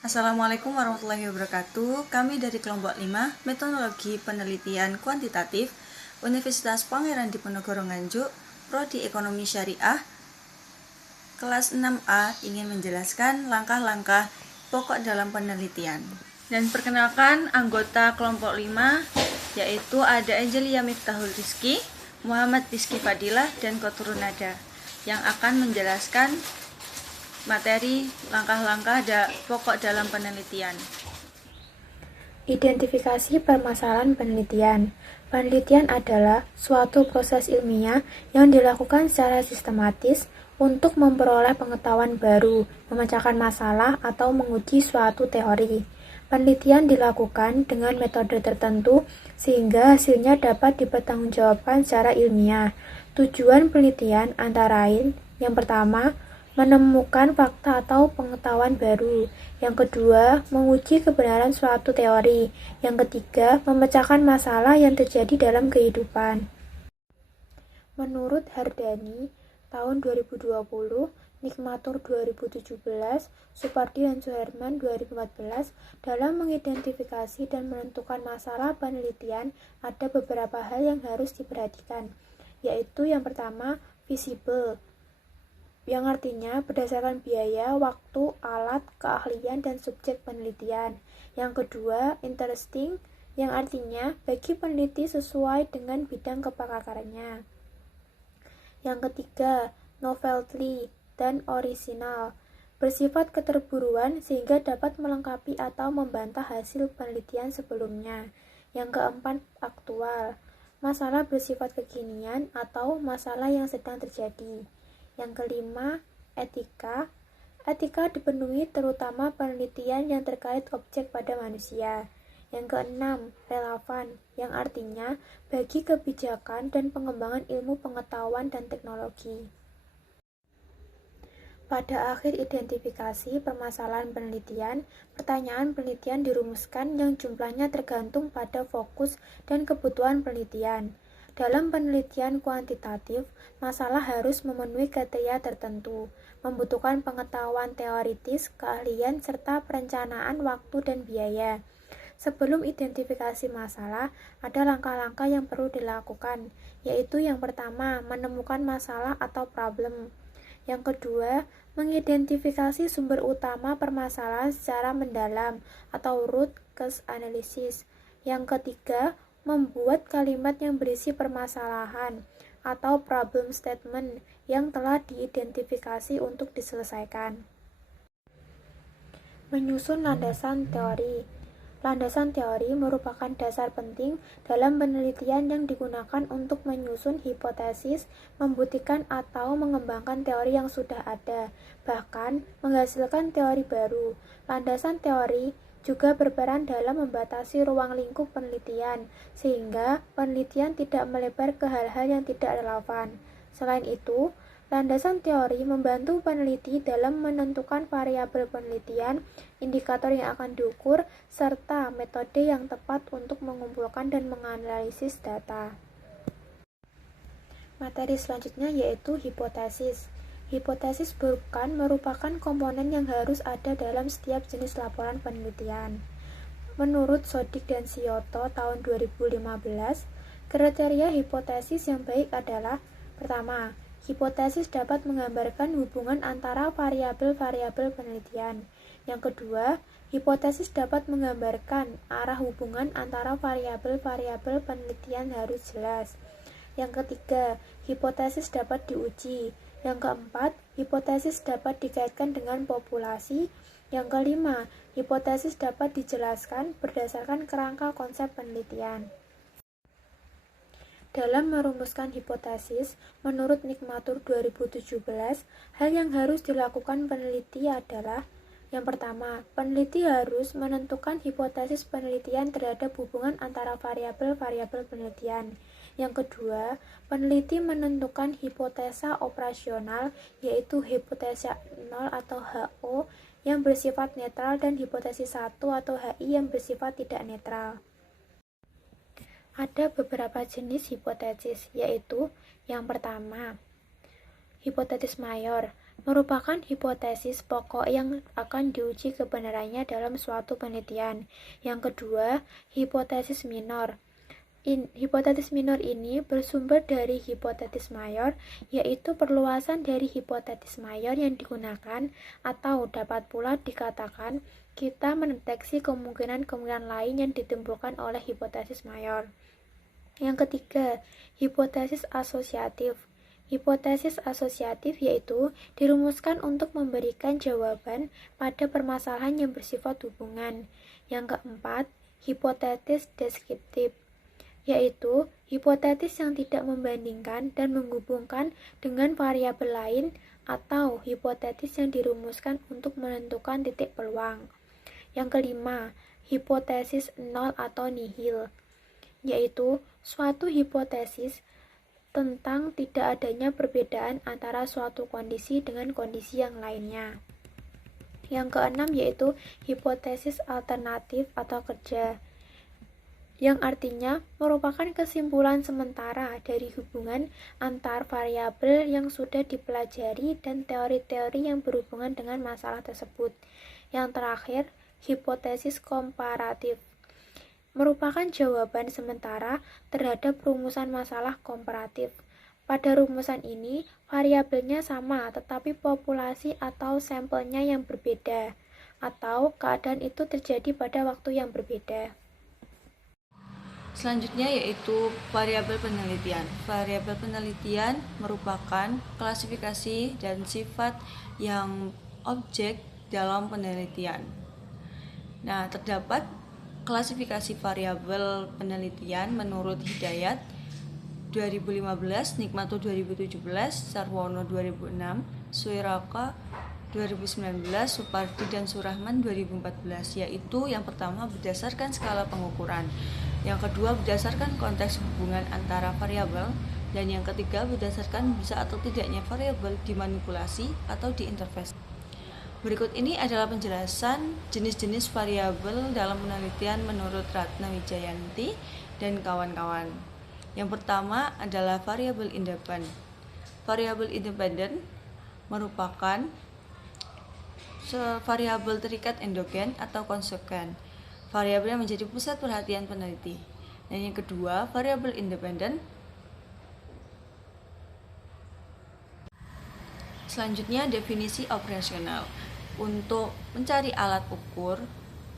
Assalamualaikum warahmatullahi wabarakatuh. Kami dari kelompok 5 Metodologi Penelitian Kuantitatif Universitas Pangeran Diponegoro Nganjuk, Prodi Ekonomi Syariah, kelas 6A ingin menjelaskan langkah-langkah pokok dalam penelitian. Dan perkenalkan anggota kelompok 5 yaitu ada Angelia Miftahul Rizky, Muhammad Rizky Fadilah, dan Koturunada yang akan menjelaskan materi langkah-langkah pokok dalam penelitian. Identifikasi permasalahan penelitian. Penelitian adalah suatu proses ilmiah yang dilakukan secara sistematis untuk memperoleh pengetahuan baru, memecahkan masalah, atau menguji suatu teori. Penelitian dilakukan dengan metode tertentu sehingga hasilnya dapat dipertanggungjawabkan secara ilmiah. Tujuan penelitian antara lain, yang pertama, menemukan fakta atau pengetahuan baru. Yang kedua, menguji kebenaran suatu teori. Yang ketiga, memecahkan masalah yang terjadi dalam kehidupan. Menurut Hardani, tahun 2020, Nikmatur 2017, Supardi dan Suherman 2014, dalam mengidentifikasi dan menentukan masalah penelitian, ada beberapa hal yang harus diperhatikan, yaitu yang pertama, visible, yang artinya berdasarkan biaya, waktu, alat, keahlian, dan subjek penelitian. Yang kedua, interesting, yang artinya bagi peneliti sesuai dengan bidang kepakarannya. Yang ketiga, novelty dan original, bersifat keterburuan sehingga dapat melengkapi atau membantah hasil penelitian sebelumnya. Yang keempat, aktual, masalah bersifat kekinian atau masalah yang sedang terjadi. Yang kelima, etika. Etika dipenuhi terutama penelitian yang terkait objek pada manusia. Yang keenam, relevan, yang artinya bagi kebijakan dan pengembangan ilmu pengetahuan dan teknologi. Pada akhir identifikasi permasalahan penelitian, pertanyaan penelitian dirumuskan yang jumlahnya tergantung pada fokus dan kebutuhan penelitian. Dalam penelitian kuantitatif, masalah harus memenuhi kriteria tertentu, membutuhkan pengetahuan teoritis, keahlian, serta perencanaan waktu dan biaya. Sebelum identifikasi masalah, ada langkah-langkah yang perlu dilakukan, yaitu yang pertama, menemukan masalah atau problem. Yang kedua, mengidentifikasi sumber utama permasalahan secara mendalam atau root cause analysis. Yang ketiga, membuat kalimat yang berisi permasalahan atau problem statement yang telah diidentifikasi untuk diselesaikan. Menyusun landasan teori. Landasan teori merupakan dasar penting dalam penelitian yang digunakan untuk menyusun hipotesis, membuktikan atau mengembangkan teori yang sudah ada, bahkan menghasilkan teori baru. Landasan teori juga berperan dalam membatasi ruang lingkup penelitian, sehingga penelitian tidak melebar ke hal-hal yang tidak relevan. Selain itu, landasan teori membantu peneliti dalam menentukan variabel penelitian, indikator yang akan diukur, serta metode yang tepat untuk mengumpulkan dan menganalisis data. Materi selanjutnya yaitu hipotesis. Hipotesis bukan merupakan komponen yang harus ada dalam setiap jenis laporan penelitian. Menurut Sodik dan Sioto tahun 2015, kriteria hipotesis yang baik adalah: pertama, hipotesis dapat menggambarkan hubungan antara variabel-variabel penelitian. Yang kedua, hipotesis dapat menggambarkan arah hubungan antara variabel-variabel penelitian harus jelas. Yang ketiga, hipotesis dapat diuji. Yang keempat, hipotesis dapat dikaitkan dengan populasi. Yang kelima, hipotesis dapat dijelaskan berdasarkan kerangka konsep penelitian. Dalam merumuskan hipotesis, menurut Nikmatur 2017, hal yang harus dilakukan peneliti adalah: yang pertama, peneliti harus menentukan hipotesis penelitian terhadap hubungan antara variabel-variabel penelitian. Yang kedua, peneliti menentukan hipotesa operasional, yaitu hipotesa 0 atau HO yang bersifat netral dan hipotesis 1 atau HI yang bersifat tidak netral. Ada beberapa jenis hipotesis, yaitu yang pertama, hipotesis mayor. merupakan hipotesis pokok yang akan diuji kebenarannya dalam suatu penelitian. Yang kedua, hipotesis minor. Hipotesis minor ini bersumber dari hipotesis mayor, yaitu perluasan dari hipotesis mayor yang digunakan, atau dapat pula dikatakan kita mendeteksi kemungkinan-kemungkinan lain yang ditimbulkan oleh hipotesis mayor. Yang ketiga, hipotesis asosiatif. Hipotesis asosiatif yaitu dirumuskan untuk memberikan jawaban pada permasalahan yang bersifat hubungan. Yang keempat, hipotesis deskriptif, yaitu hipotesis yang tidak membandingkan dan menghubungkan dengan variabel lain, atau hipotesis yang dirumuskan untuk menentukan titik peluang. Yang kelima, hipotesis nol atau nihil, yaitu suatu hipotesis tentang tidak adanya perbedaan antara suatu kondisi dengan kondisi yang lainnya. Yang keenam yaitu hipotesis alternatif atau kerja, yang artinya merupakan kesimpulan sementara dari hubungan antar variabel yang sudah dipelajari dan teori-teori yang berhubungan dengan masalah tersebut. Yang terakhir, hipotesis komparatif, merupakan jawaban sementara terhadap rumusan masalah komparatif. Pada rumusan ini, variabelnya sama tetapi populasi atau sampelnya yang berbeda, atau keadaan itu terjadi pada waktu yang berbeda. Selanjutnya yaitu variabel penelitian. Variabel penelitian merupakan klasifikasi dan sifat yang objek dalam penelitian. Nah, terdapat klasifikasi variabel penelitian menurut Hidayat 2015, Nikmato 2017, Sarwono 2006, Suiraka 2019, Supardi dan Surahman 2014, yaitu yang pertama berdasarkan skala pengukuran, yang kedua berdasarkan konteks hubungan antara variabel, dan yang ketiga berdasarkan bisa atau tidaknya variabel dimanipulasi atau diintervensi. Berikut ini adalah penjelasan jenis-jenis variabel dalam penelitian menurut Ratna Wijayanti dan kawan-kawan. Yang pertama adalah variabel independen. Variabel independen merupakan variabel terikat endogen atau konsekuen. Variabel yang menjadi pusat perhatian peneliti. Dan yang kedua, variabel independen. Selanjutnya, definisi operasional. Untuk mencari alat ukur,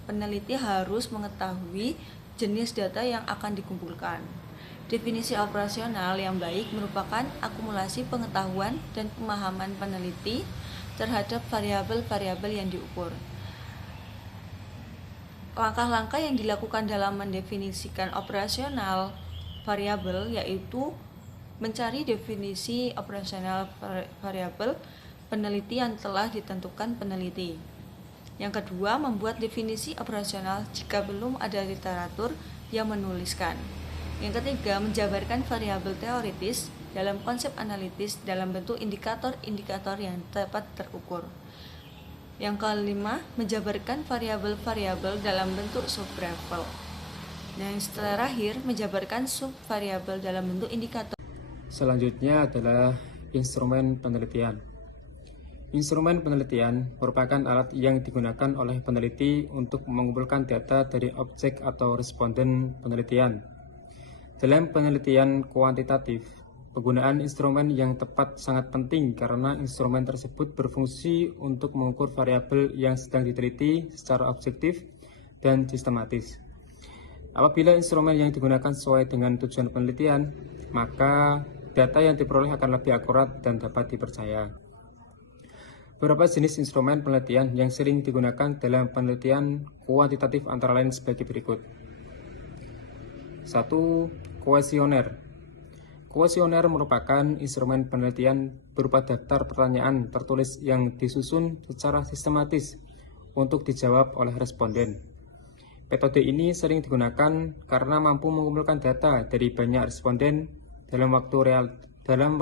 peneliti harus mengetahui jenis data yang akan dikumpulkan. Definisi operasional yang baik merupakan akumulasi pengetahuan dan pemahaman peneliti terhadap variabel-variabel yang diukur. Langkah-langkah yang dilakukan dalam mendefinisikan operasional variabel yaitu mencari definisi operasional variabel peneliti yang telah ditentukan peneliti. Yang kedua, membuat definisi operasional jika belum ada literatur yang menuliskan. Yang ketiga, menjabarkan variabel teoritis dalam konsep analitis dalam bentuk indikator-indikator yang dapat terukur. Yang kelima, menjabarkan variabel-variabel dalam bentuk subvariabel. Dan yang terakhir, menjabarkan subvariabel dalam bentuk indikator. Selanjutnya adalah instrumen penelitian. Instrumen penelitian merupakan alat yang digunakan oleh peneliti untuk mengumpulkan data dari objek atau responden penelitian. Dalam penelitian kuantitatif, penggunaan instrumen yang tepat sangat penting karena instrumen tersebut berfungsi untuk mengukur variabel yang sedang diteliti secara objektif dan sistematis. Apabila instrumen yang digunakan sesuai dengan tujuan penelitian, maka data yang diperoleh akan lebih akurat dan dapat dipercaya. Beberapa jenis instrumen penelitian yang sering digunakan dalam penelitian kuantitatif antara lain sebagai berikut. 1. Kuesioner. Kuesioner merupakan instrumen penelitian berupa daftar pertanyaan tertulis yang disusun secara sistematis untuk dijawab oleh responden. Metode ini sering digunakan karena mampu mengumpulkan data dari banyak responden dalam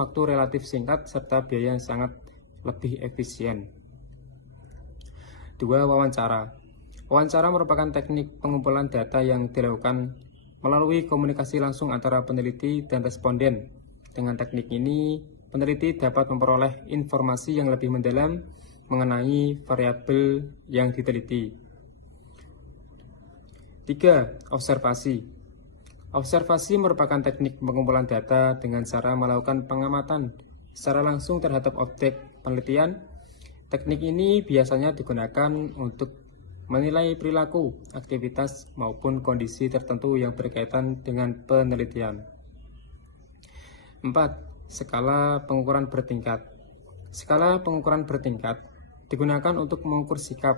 waktu relatif singkat serta biaya yang sangat lebih efisien. 2. Wawancara. Wawancara merupakan teknik pengumpulan data yang dilakukan melalui komunikasi langsung antara peneliti dan responden. Dengan teknik ini, peneliti dapat memperoleh informasi yang lebih mendalam mengenai variabel yang diteliti. 3. Observasi. Observasi merupakan teknik pengumpulan data dengan cara melakukan pengamatan secara langsung terhadap objek penelitian. Teknik ini biasanya digunakan untuk menilai perilaku, aktivitas, maupun kondisi tertentu yang berkaitan dengan penelitian. 4. Skala pengukuran bertingkat. Skala pengukuran bertingkat digunakan untuk mengukur sikap,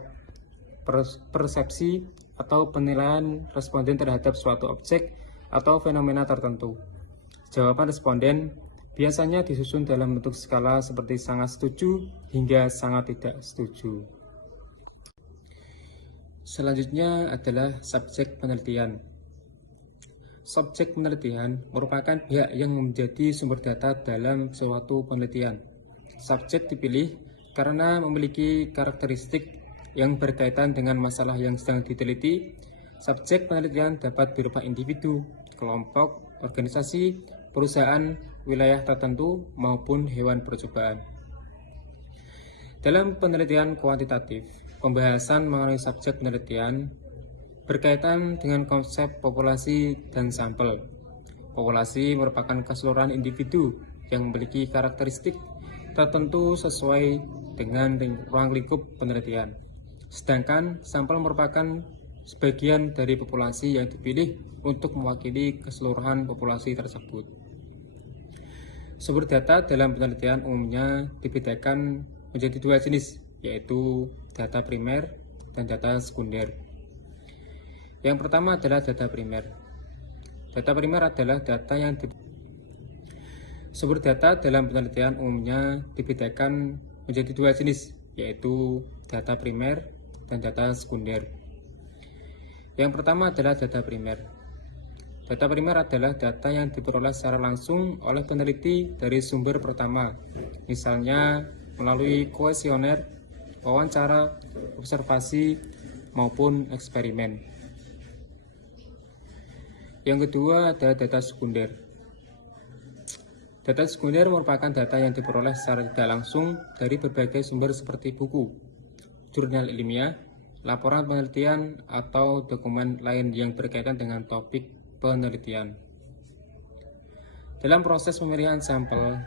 persepsi, atau penilaian responden terhadap suatu objek atau fenomena tertentu. Jawaban responden biasanya disusun dalam bentuk skala seperti sangat setuju hingga sangat tidak setuju. Selanjutnya adalah subjek penelitian. Subjek penelitian merupakan pihak yang menjadi sumber data dalam suatu penelitian. Subjek dipilih karena memiliki karakteristik yang berkaitan dengan masalah yang sedang diteliti. Subjek penelitian dapat berupa individu, kelompok, organisasi, perusahaan, wilayah tertentu, maupun hewan percobaan. Dalam penelitian kuantitatif, pembahasan mengenai subjek penelitian berkaitan dengan konsep populasi dan sampel. Populasi merupakan keseluruhan individu yang memiliki karakteristik tertentu sesuai dengan ruang lingkup penelitian. Sedangkan sampel merupakan sebagian dari populasi yang dipilih untuk mewakili keseluruhan populasi tersebut. Sumber data dalam penelitian umumnya dibedakan menjadi dua jenis, yaitu data primer dan data sekunder. Yang pertama adalah data primer. Data primer adalah data yang sumber data dalam penelitian umumnya dibedakan menjadi dua jenis, yaitu data primer dan data sekunder. Yang pertama adalah data primer. Data primer adalah data yang diperoleh secara langsung oleh peneliti dari sumber pertama, misalnya melalui kuesioner, wawancara, observasi, maupun eksperimen. Yang kedua adalah data sekunder. Data sekunder merupakan data yang diperoleh secara tidak langsung dari berbagai sumber seperti buku, jurnal ilmiah, laporan penelitian, atau dokumen lain yang berkaitan dengan topik penelitian. Dalam proses pemilihan sampel,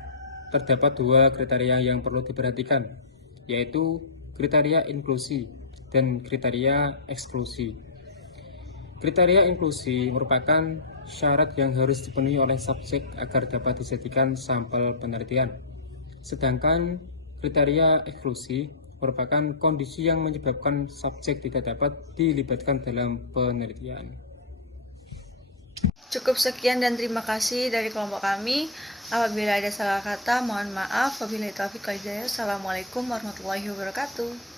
terdapat dua kriteria yang perlu diperhatikan, yaitu kriteria inklusi dan kriteria eksklusi. Kriteria inklusi merupakan syarat yang harus dipenuhi oleh subjek agar dapat dijadikan sampel penelitian. Sedangkan kriteria eksklusi merupakan kondisi yang menyebabkan subjek tidak dapat dilibatkan dalam penelitian. Cukup sekian dan terima kasih dari kelompok kami. Apabila ada salah kata, mohon maaf. Wabillahi taufiq wal hidayah. Assalamualaikum warahmatullahi wabarakatuh.